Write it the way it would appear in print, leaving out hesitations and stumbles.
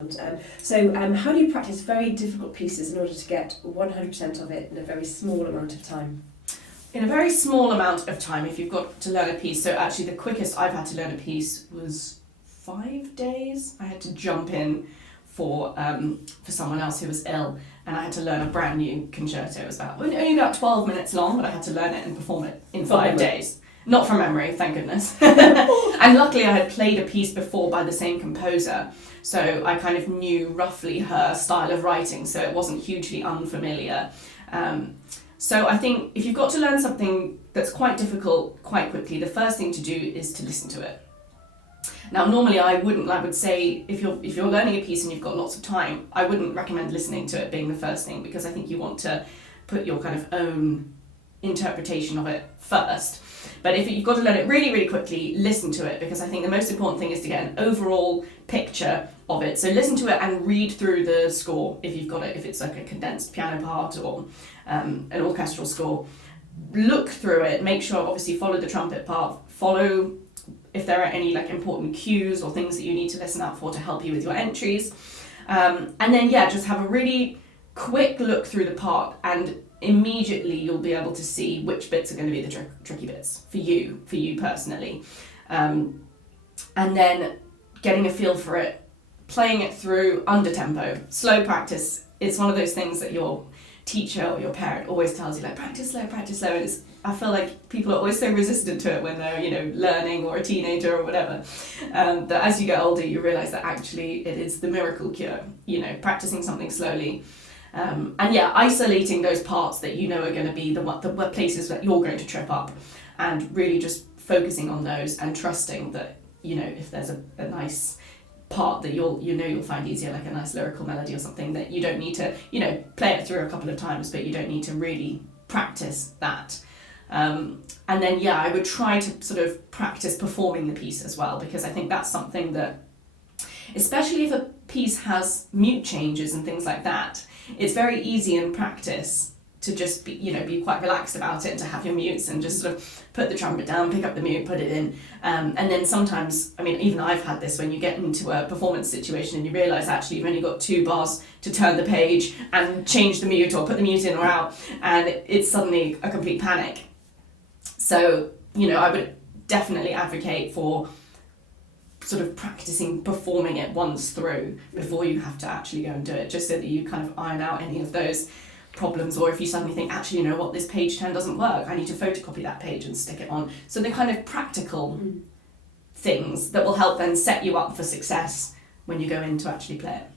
How do you practice very difficult pieces in order to get 100% of it in a very small amount of time? In a very small amount of time, if you've got to learn a piece, so actually the quickest I've had to learn a piece was 5 days. I had to jump in for someone else who was ill, and I had to learn a brand new concerto. It was only about 12 minutes long, but I had to learn it and perform it in 5 days. Not from memory, thank goodness. And luckily I had played a piece before by the same composer, so I kind of knew roughly her style of writing, so it wasn't hugely unfamiliar. So I think if you've got to learn something that's quite difficult quite quickly, the first thing to do is to listen to it. Now normally I would say if you're learning a piece and you've got lots of time, I wouldn't recommend listening to it being the first thing, because I think you want to put your kind of own interpretation of it first. But if you've got to learn it really, really quickly, listen to it, because I think the most important thing is to get an overall picture of it. So listen to it and read through the score if you've got it, if it's like a condensed piano part or an orchestral score. Look through it, make sure, obviously follow the trumpet part, follow if there are any like important cues or things that you need to listen out for to help you with your entries. And then just have a really quick look through the part, and immediately you'll be able to see which bits are going to be the tricky bits for you personally. And then getting a feel for it, playing it through under tempo, slow practice. It's one of those things that your teacher or your parent always tells you, like, practice slow, and I feel like people are always so resistant to it when they're learning, or a teenager or whatever, that as you get older you realise that actually it is the miracle cure, practicing something slowly. Isolating those parts that are going to be the places that you're going to trip up, and really just focusing on those and trusting that if there's a nice part that you'll find easier, like a nice lyrical melody or something, that you don't need to play it through a couple of times, but you don't need to really practice that. I would try to sort of practice performing the piece as well, because I think that's something that, especially if a piece has mute changes and things like that, it's very easy in practice to just be quite relaxed about it, and to have your mutes and just sort of put the trumpet down, pick up the mute, put it in. And then sometimes, even I've had this, when you get into a performance situation and you realise actually you've only got 2 bars to turn the page and change the mute or put the mute in or out, and it's suddenly a complete panic. So, I would definitely advocate for sort of practicing performing it once through before you have to actually go and do it, just so that you kind of iron out any of those problems. Or if you suddenly think, actually, this page turn doesn't work, I need to photocopy that page and stick it on. So the kind of practical things that will help then set you up for success when you go in to actually play it.